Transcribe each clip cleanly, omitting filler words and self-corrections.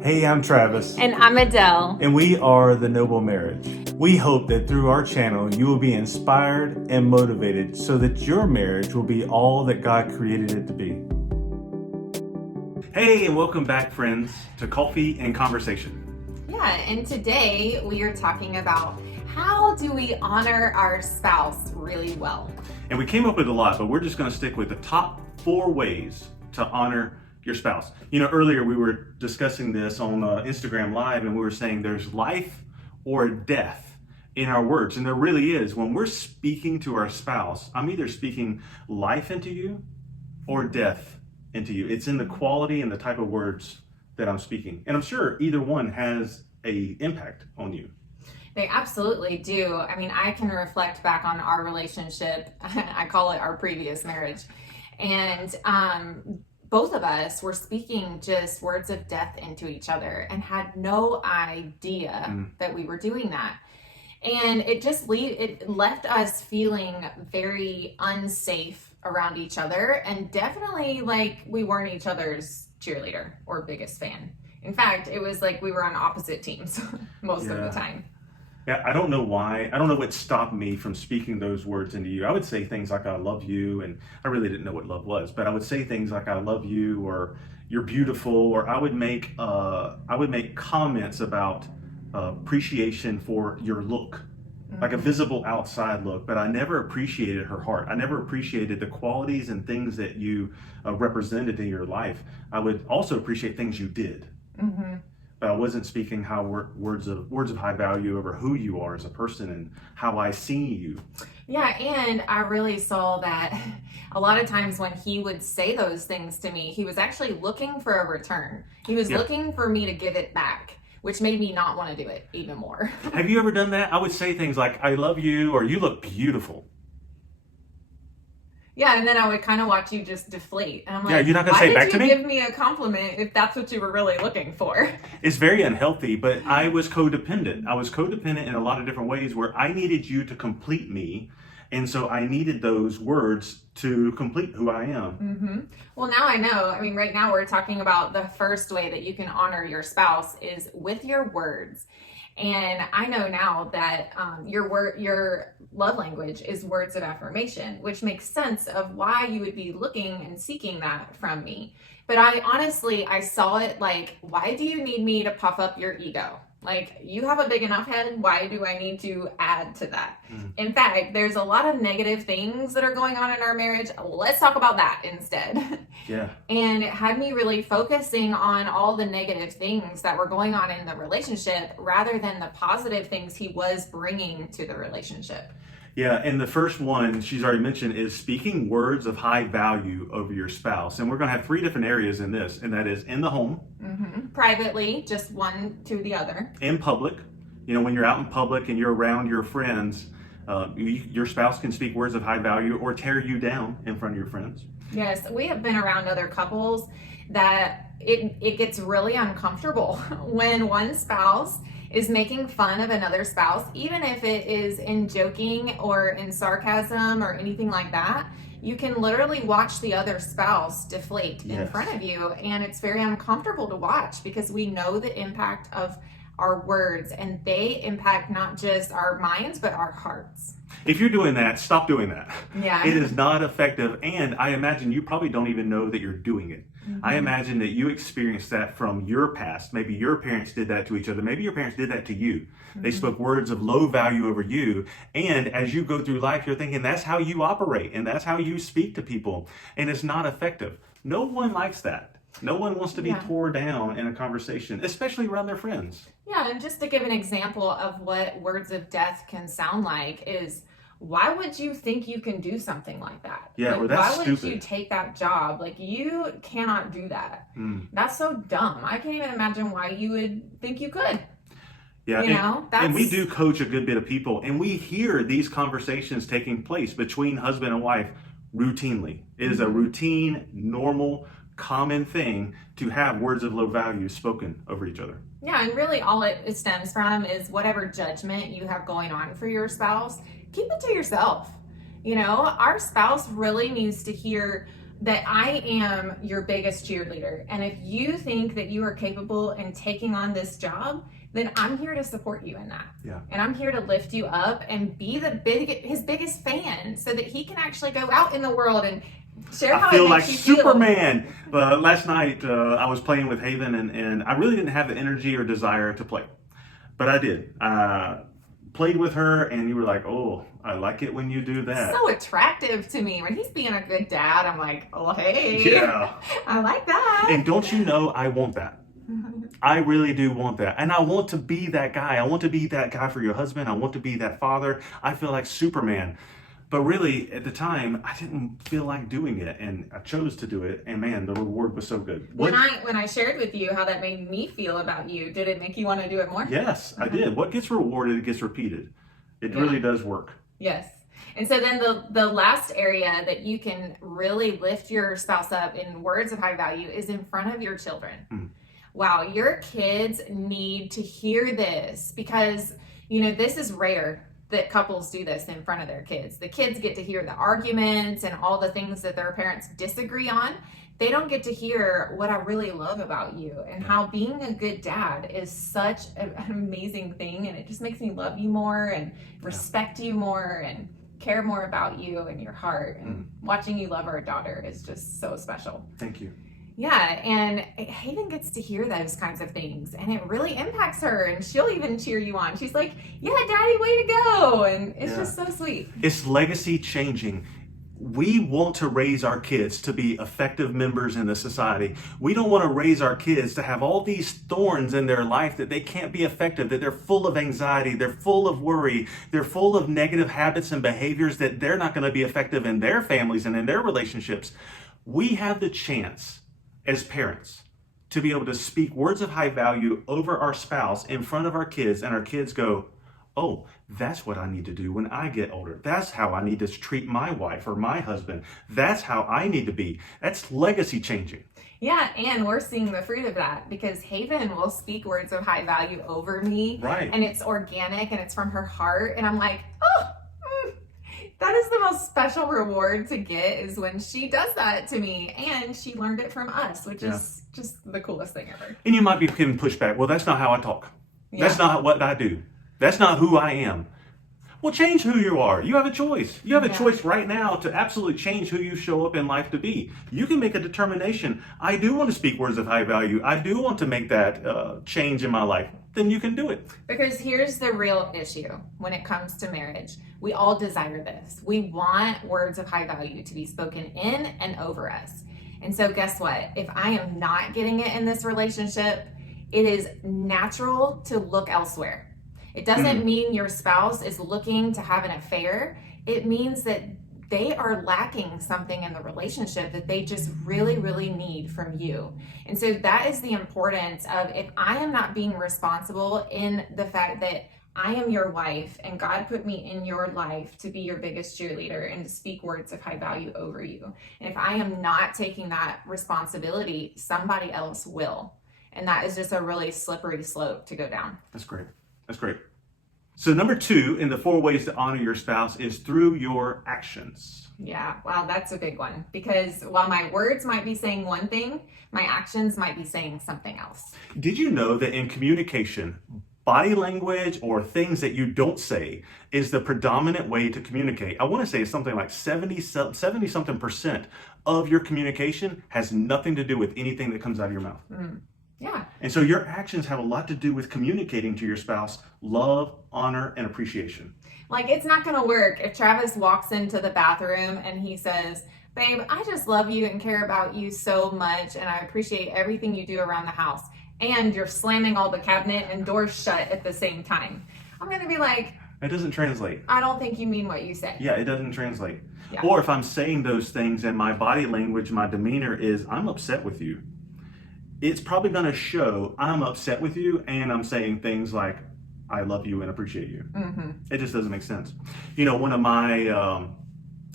Hey, I'm Travis. And I'm Adele. And we are The Noble Marriage. We hope that through our channel, you will be inspired and motivated so that your marriage will be all that God created it to be. Hey, and welcome back, friends, to Coffee and Conversation. Yeah, and today we are talking about how do we honor our spouse really well? And we came up with a lot, but we're just going to stick with the top 4 ways to honor your spouse. You know, earlier we were discussing this on Instagram Live, and we were saying there's life or death in our words. And there really is. When we're speaking to our spouse, I'm either speaking life into you or death into you. It's in the quality and the type of words that I'm speaking. And I'm sure either one has an impact on you. They absolutely do. I mean, I can reflect back on our relationship. I call it our previous marriage. And both of us were speaking just words of death into each other and had no idea that we were doing that. And it left us feeling very unsafe around each other, and definitely like we weren't each other's cheerleader or biggest fan. In fact, it was like we were on opposite teams most of the time. Yeah, I don't know why. I don't know what stopped me from speaking those words into you. I would say things like, I love you, and I really didn't know what love was, but I would say things like, I love you, or you're beautiful, or I would make comments about appreciation for your look, like a visible outside look, but I never appreciated her heart. I never appreciated the qualities and things that you represented in your life. I would also appreciate things you did. But I wasn't speaking words of high value over who you are as a person and how I see you. Yeah, and I really saw that a lot of times when he would say those things to me, he was actually looking for a return. He was looking for me to give it back, which made me not want to do it even more. Have you ever done that? I would say things like, I love you, or you look beautiful. Yeah, and then I would kind of watch you just deflate. And I'm like, yeah, you're not going to say it back to me? Why did you give me a compliment if that's what you were really looking for? It's very unhealthy, but I was codependent. I was codependent in a lot of different ways where I needed you to complete me. And so I needed those words to complete who I am. Well, now I know. I mean, right now we're talking about the first way that you can honor your spouse is with your words. And I know now that your love language is words of affirmation, which makes sense of why you would be looking and seeking that from me. But I saw it like, why do you need me to puff up your ego? Like, you have a big enough head. Why do I need to add to that? In fact, there's a lot of negative things that are going on in our marriage. Let's talk about that instead. Yeah. And it had me really focusing on all the negative things that were going on in the relationship rather than the positive things he was bringing to the relationship. Yeah, and the first one she's already mentioned is speaking words of high value over your spouse. And we're going to have 3 different areas in this, and that is in the home. Privately, just one to the other. In public. You know, when you're out in public and you're around your friends, your spouse can speak words of high value or tear you down in front of your friends. Yes, we have been around other couples that it gets really uncomfortable when one spouse is making fun of another spouse, even if it is in joking or in sarcasm or anything like that. You can literally watch the other spouse deflate in front of you, and it's very uncomfortable to watch because we know the impact of our words, and they impact not just our minds but our hearts. If you're doing that, stop doing that. Yeah. It is not effective, and I imagine you probably don't even know that you're doing it. I imagine that you experienced that from your past. Maybe your parents did that to each other. Maybe your parents did that to you. They spoke words of low value over you, and as you go through life, you're thinking that's how you operate, and that's how you speak to people, and it's not effective. No one likes that. No one wants to be tore down in a conversation, especially around their friends. Yeah, and just to give an example of what words of death can sound like is, why would you think you can do something like that? Yeah, like, or that's why stupid. Would you take that job? Like, you cannot do that. That's so dumb. I can't even imagine why you would think you could. Yeah, and we do coach a good bit of people, and we hear these conversations taking place between husband and wife routinely. It is a routine, normal, common thing to have words of low value spoken over each other. Yeah, and really all it stems from is whatever judgment you have going on for your spouse, keep it to yourself. You know, our spouse really needs to hear that I am your biggest cheerleader. And if you think that you are capable in taking on this job, then I'm here to support you in that. Yeah. And I'm here to lift you up and be his biggest fan so that he can actually go out in the world and share how I feel it like makes you Superman. Last night, I was playing with Haven, and I really didn't have the energy or desire to play. But I did. Played with her, and you were like, oh, I like it when you do that. So attractive to me. When he's being a good dad, I'm like, oh, hey. Yeah. I like that. And don't you know, I want that. I really do want that. And I want to be that guy. I want to be that guy for your husband. I want to be that father. I feel like Superman. But really, at the time, I didn't feel like doing it. And I chose to do it. And man, the reward was so good. When I shared with you how that made me feel about you, did it make you want to do it more? Yes, I did. What gets rewarded, it gets repeated. It really does work. Yes. And so then the last area that you can really lift your spouse up in words of high value is in front of your children. Wow, your kids need to hear this because, this is rare that couples do this in front of their kids. The kids get to hear the arguments and all the things that their parents disagree on. They don't get to hear what I really love about you and how being a good dad is such an amazing thing. And it just makes me love you more and respect you more and care more about you and your heart. And watching you love our daughter is just so special. Thank you. Yeah, and Hayden gets to hear those kinds of things, and it really impacts her, and she'll even cheer you on. She's like, yeah, Daddy, way to go, and it's just so sweet. It's legacy changing. We want to raise our kids to be effective members in the society. We don't want to raise our kids to have all these thorns in their life that they can't be effective, that they're full of anxiety, they're full of worry, they're full of negative habits and behaviors that they're not going to be effective in their families and in their relationships. We have the chance as parents to be able to speak words of high value over our spouse in front of our kids, and our kids go, oh, that's what I need to do when I get older. That's how I need to treat my wife or my husband. That's how I need to be. That's legacy changing. Yeah, and we're seeing the fruit of that because Haven will speak words of high value over me. Right. And it's organic and it's from her heart. And I'm like, oh, that is the most special reward to get is when she does that to me. And she learned it from us, which is just the coolest thing ever. And you might be getting pushback. Well, that's not how I talk. Yeah. That's not what I do. That's not who I am. Well, change who you are. You have a choice. You have a choice right now to absolutely change who you show up in life to be. You can make a determination. I do want to speak words of high value. I do want to make that change in my life. Then you can do it. Because here's the real issue when it comes to marriage. We all desire this. We want words of high value to be spoken in and over us. And so guess what? If I am not getting it in this relationship, it is natural to look elsewhere. It doesn't mean your spouse is looking to have an affair. It means that they are lacking something in the relationship that they just really, really need from you. And so that is the importance of if I am not being responsible in the fact that I am your wife and God put me in your life to be your biggest cheerleader and to speak words of high value over you. And if I am not taking that responsibility, somebody else will. And that is just a really slippery slope to go down. That's great. That's great. So number 2 in the 4 ways to honor your spouse is through your actions. Yeah, wow, that's a big one. Because while my words might be saying one thing, my actions might be saying something else. Did you know that in communication, body language or things that you don't say is the predominant way to communicate? I want to say it's something like 70-something% of your communication has nothing to do with anything that comes out of your mouth. Yeah. And so your actions have a lot to do with communicating to your spouse love, honor, and appreciation. Like, it's not going to work if Travis walks into the bathroom and he says, babe, I just love you and care about you so much, and I appreciate everything you do around the house. And you're slamming all the cabinet and doors shut at the same time. I'm going to be like, it doesn't translate. I don't think you mean what you say. Yeah, it doesn't translate. Yeah. Or if I'm saying those things and my body language, my demeanor is, I'm upset with you. It's probably going to show I'm upset with you and I'm saying things like, I love you and appreciate you. It just doesn't make sense. You know, one of my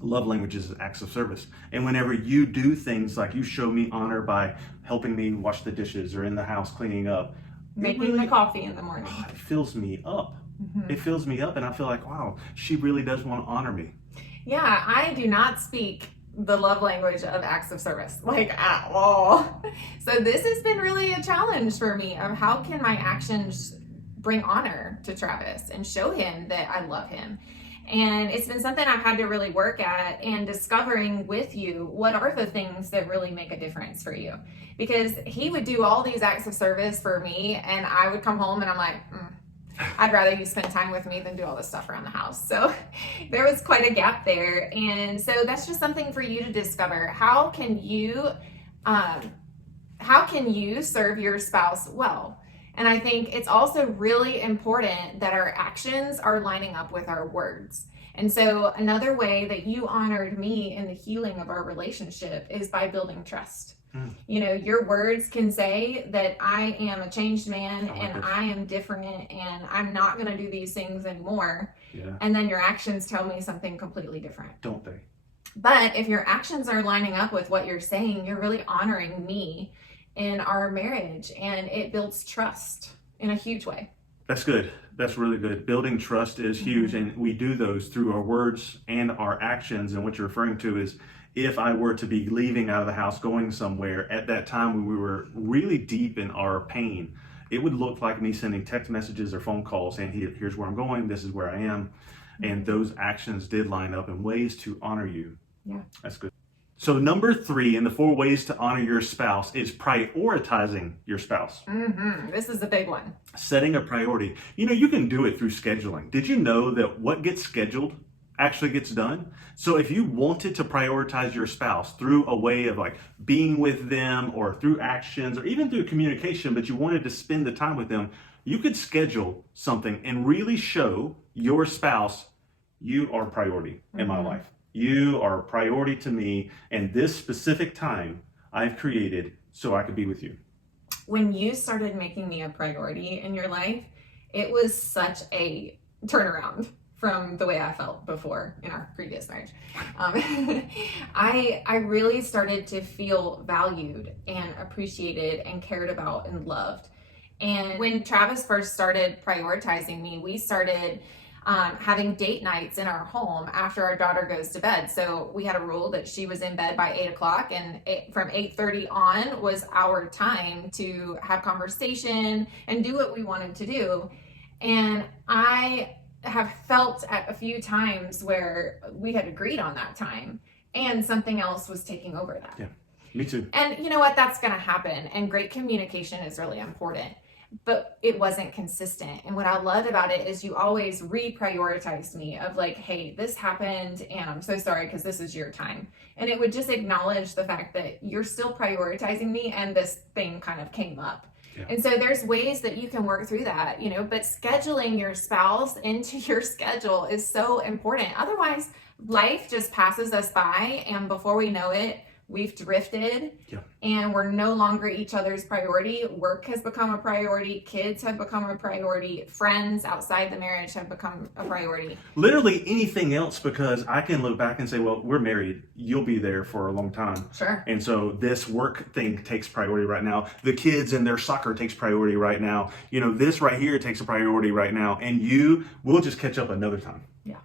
love languages is acts of service. And whenever you do things like you show me honor by helping me wash the dishes or in the house cleaning up. Making the coffee in the morning. It fills me up. It fills me up and I feel like, wow, she really does want to honor me. Yeah, I do not speak the love language of acts of service, like at all. So this has been really a challenge for me of how can my actions bring honor to Travis and show him that I love him. And it's been something I've had to really work at, and discovering with you what are the things that really make a difference for you. Because he would do all these acts of service for me, and I would come home and I'm like, I'd rather you spend time with me than do all this stuff around the house. So there was quite a gap there. And so that's just something for you to discover. How can you serve your spouse well? And I think it's also really important that our actions are lining up with our words. And so another way that you honored me in the healing of our relationship is by building trust. You know, your words can say that I am a changed man and I am different and I'm not going to do these things anymore. Yeah. And then your actions tell me something completely different. Don't they? But if your actions are lining up with what you're saying, you're really honoring me in our marriage, and it builds trust in a huge way. That's good. That's really good. Building trust is huge, and we do those through our words and our actions. And what you're referring to is, if I were to be leaving out of the house, going somewhere at that time when we were really deep in our pain, it would look like me sending text messages or phone calls saying, here's where I'm going, this is where I am. And those actions did line up in ways to honor you. Yeah. That's good. So number 3 in the 4 ways to honor your spouse is prioritizing your spouse. This is a big one. Setting a priority. You know, you can do it through scheduling. Did you know that what gets scheduled actually gets done? So if you wanted to prioritize your spouse through a way of like being with them, or through actions, or even through communication, but you wanted to spend the time with them, you could schedule something and really show your spouse, you are a priority in my life. You are a priority to me, and this specific time I've created so I could be with you. When you started making me a priority in your life, it was such a turnaround from the way I felt before in our previous marriage. I really started to feel valued and appreciated and cared about and loved. And when Travis first started prioritizing me, we started having date nights in our home after our daughter goes to bed. So we had a rule that she was in bed by 8 o'clock, and from 8:30 on was our time to have conversation and do what we wanted to do. And I have felt at a few times where we had agreed on that time and something else was taking over that. Yeah, me too. And you know what? That's going to happen. And great communication is really important. But it wasn't consistent. And what I loved about it is you always reprioritized me of like, hey, this happened and I'm so sorry because this is your time. And it would just acknowledge the fact that you're still prioritizing me and this thing kind of came up. Yeah. And so there's ways that you can work through that, you know, but scheduling your spouse into your schedule is so important. Otherwise, life just passes us by, and before we know it, we've drifted. Yeah. And we're no longer each other's priority. Work has become a priority. Kids have become a priority. Friends outside the marriage have become a priority. Literally anything else, because I can look back and say, well, we're married. You'll be there for a long time. Sure. And so this work thing takes priority right now. The kids and their soccer takes priority right now. You know, this right here takes a priority right now. And you will just catch up another time. Yeah.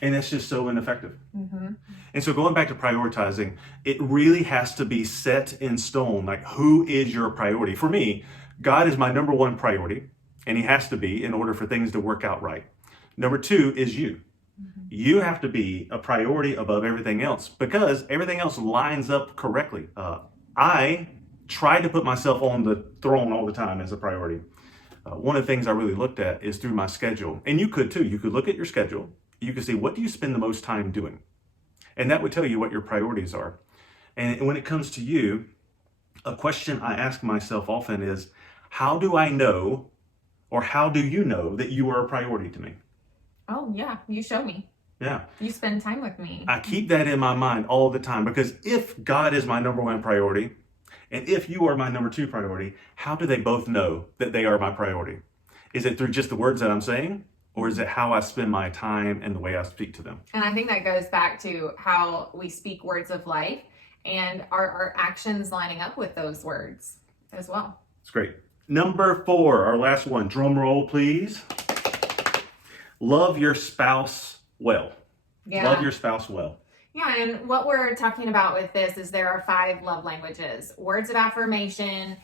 And that's just so ineffective. And so going back to prioritizing, it really has to be set in stone. Like, who is your priority? For me, God is my number 1 priority, and he has to be in order for things to work out right. Number 2 is you. You have to be a priority above everything else, because everything else lines up correctly. I try to put myself on the throne all the time as a priority. One of the things I really looked at is through my schedule. And you could too. You could look at your schedule. You can see, what do you spend the most time doing? And that would tell you what your priorities are. And when it comes to you, a question I ask myself often is, how do I know, or how do you know that you are a priority to me? Oh yeah, you show me. Yeah. You spend time with me. I keep that in my mind all the time, because if God is my number 1 priority, and if you are my number 2 priority, how do they both know that they are my priority? Is it through just the words that I'm saying? Or is it how I spend my time and the way I speak to them? And I think that goes back to how we speak words of life, and our actions lining up with those words as well. It's great. Number 4, our last one. Drum roll, please. Love your spouse well. Yeah. Love your spouse well. Yeah, and what we're talking about with this is there are 5 love languages: words of affirmation,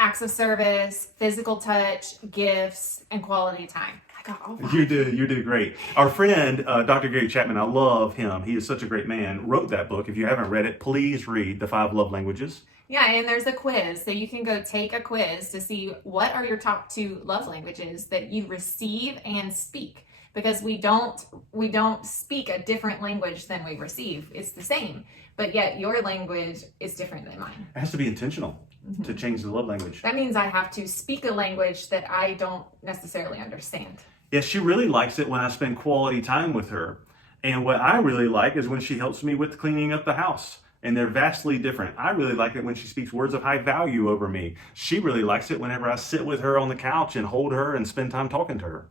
acts of service, physical touch, gifts, and quality time. I got all 5. You did great. Our friend, Dr. Gary Chapman, I love him. He is such a great man, wrote that book. If you haven't read it, please read The 5 Love Languages. Yeah, and there's a quiz. So you can go take a quiz to see what are your top 2 love languages that you receive and speak. Because we don't speak a different language than we receive. It's the same, but yet your language is different than mine. It has to be intentional to change the love language. That means I have to speak a language that I don't necessarily understand. Yeah, she really likes it when I spend quality time with her. And what I really like is when she helps me with cleaning up the house. And they're vastly different. I really like it when she speaks words of high value over me. She really likes it whenever I sit with her on the couch and hold her and spend time talking to her.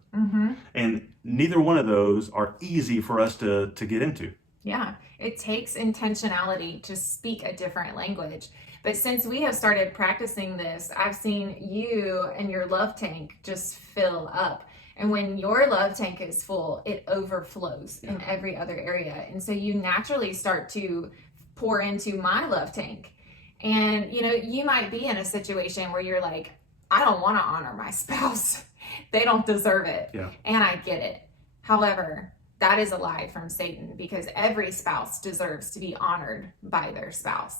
And neither one of those are easy for us to get into. Yeah, it takes intentionality to speak a different language. But since we have started practicing this, I've seen you and your love tank just fill up. And when your love tank is full, it overflows in every other area. And so you naturally start to pour into my love tank. And you might be in a situation where you're like, I don't want to honor my spouse. They don't deserve it. Yeah. And I get it. However, that is a lie from Satan, because every spouse deserves to be honored by their spouse.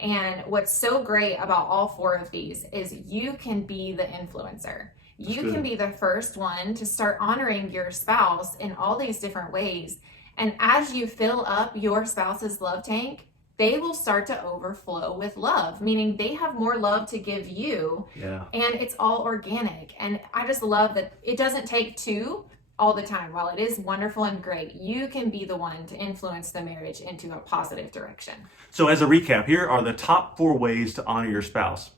And what's so great about all 4 of these is you can be the influencer. You can be the first one to start honoring your spouse in all these different ways. And as you fill up your spouse's love tank, they will start to overflow with love, meaning they have more love to give you. Yeah. And it's all organic. And I just love that it doesn't take 2 all the time. While it is wonderful and great, you can be the one to influence the marriage into a positive direction. So as a recap, here are the top 4 ways to honor your spouse.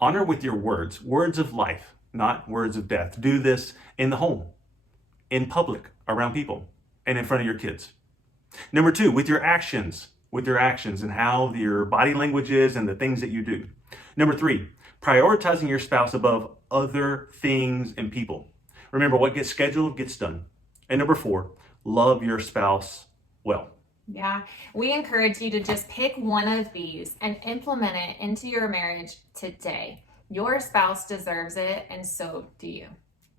Honor with your words of life, not words of death. Do this in the home, in public, around people, and in front of your kids. Number 2, with your actions and how your body language is and the things that you do. Number 3, prioritizing your spouse above other things and people. Remember, what gets scheduled gets done. And number 4, love your spouse well. Yeah, we encourage you to just pick one of these and implement it into your marriage today. Your spouse deserves it, and so do you.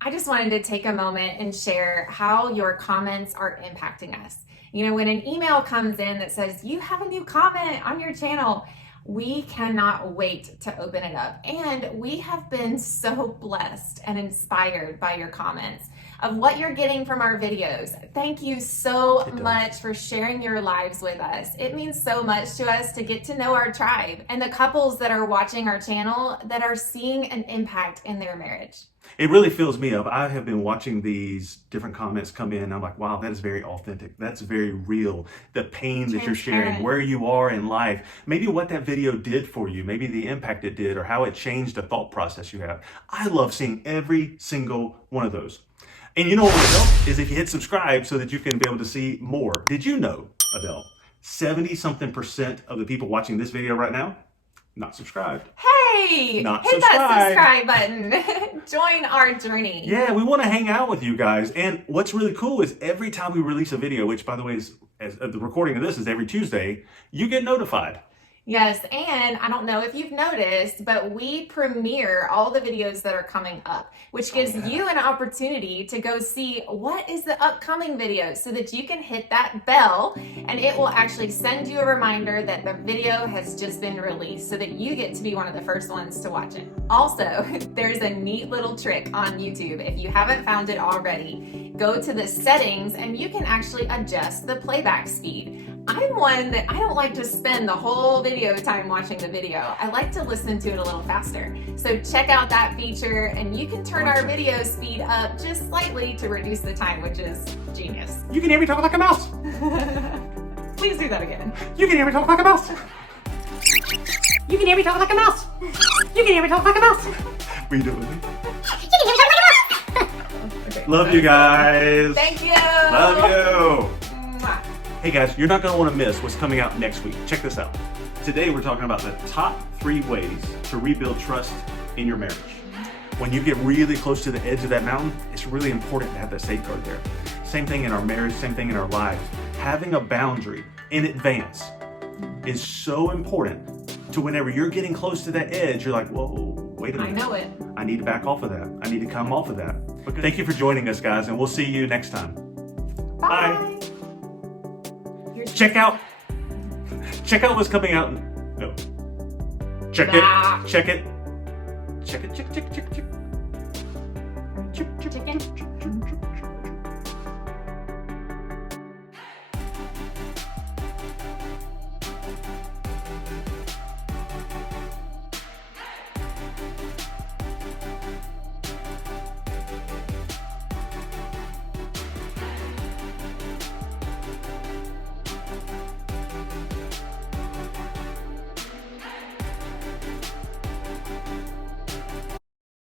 I just wanted to take a moment and share how your comments are impacting us. When an email comes in that says, you have a new comment on your channel, we cannot wait to open it up. And we have been so blessed and inspired by your comments of what you're getting from our videos. Thank you so much for sharing your lives with us. It means so much to us to get to know our tribe and the couples that are watching our channel that are seeing an impact in their marriage. It really fills me up. I have been watching these different comments come in. I'm like, wow, that is very authentic. That's very real. The pain that you're sharing, where you are in life, maybe what that video did for you, maybe the impact it did, or how it changed the thought process you have. I love seeing every single one of those. And you know what would help is if you hit subscribe so that you can be able to see more. Did you know, Adele, 70-something% of the people watching this video right now, not subscribed. Hey, not hit subscribed. that subscribe button. Join our journey. Yeah, we want to hang out with you guys. And what's really cool is every time we release a video, which by the way is the recording of this is every Tuesday, you get notified. Yes, and I don't know if you've noticed, but we premiere all the videos that are coming up, which gives you an opportunity to go see what is the upcoming video so that you can hit that bell and it will actually send you a reminder that the video has just been released so that you get to be one of the first ones to watch it. Also, there's a neat little trick on YouTube. If you haven't found it already, go to the settings and you can actually adjust the playback speed. I'm one that I don't like to spend the whole video time watching the video. I like to listen to it a little faster. So check out that feature and you can turn our video speed up just slightly to reduce the time, which is genius. You can hear me talk like a mouse. Please do that again. You can hear me talk like a mouse. You can hear me talk like a mouse. You can hear me talk like a mouse. We do it. You can hear me talk like a mouse. Okay, Love you guys. Thank you. Love you. Mwah. Hey guys, you're not going to want to miss what's coming out next week. Check this out. Today we're talking about the top 3 ways to rebuild trust in your marriage. When you get really close to the edge of that mountain, it's really important to have that safeguard there. Same thing in our marriage, same thing in our lives. Having a boundary in advance is so important to whenever you're getting close to that edge, you're like, whoa, wait a I minute. know it. I need to back off of that. I need to come off of that. Thank you for joining us, guys, and we'll see you next time. Bye. Check out what's coming out. No. Check Nah. it. Check it. Check it. Check. Chicken.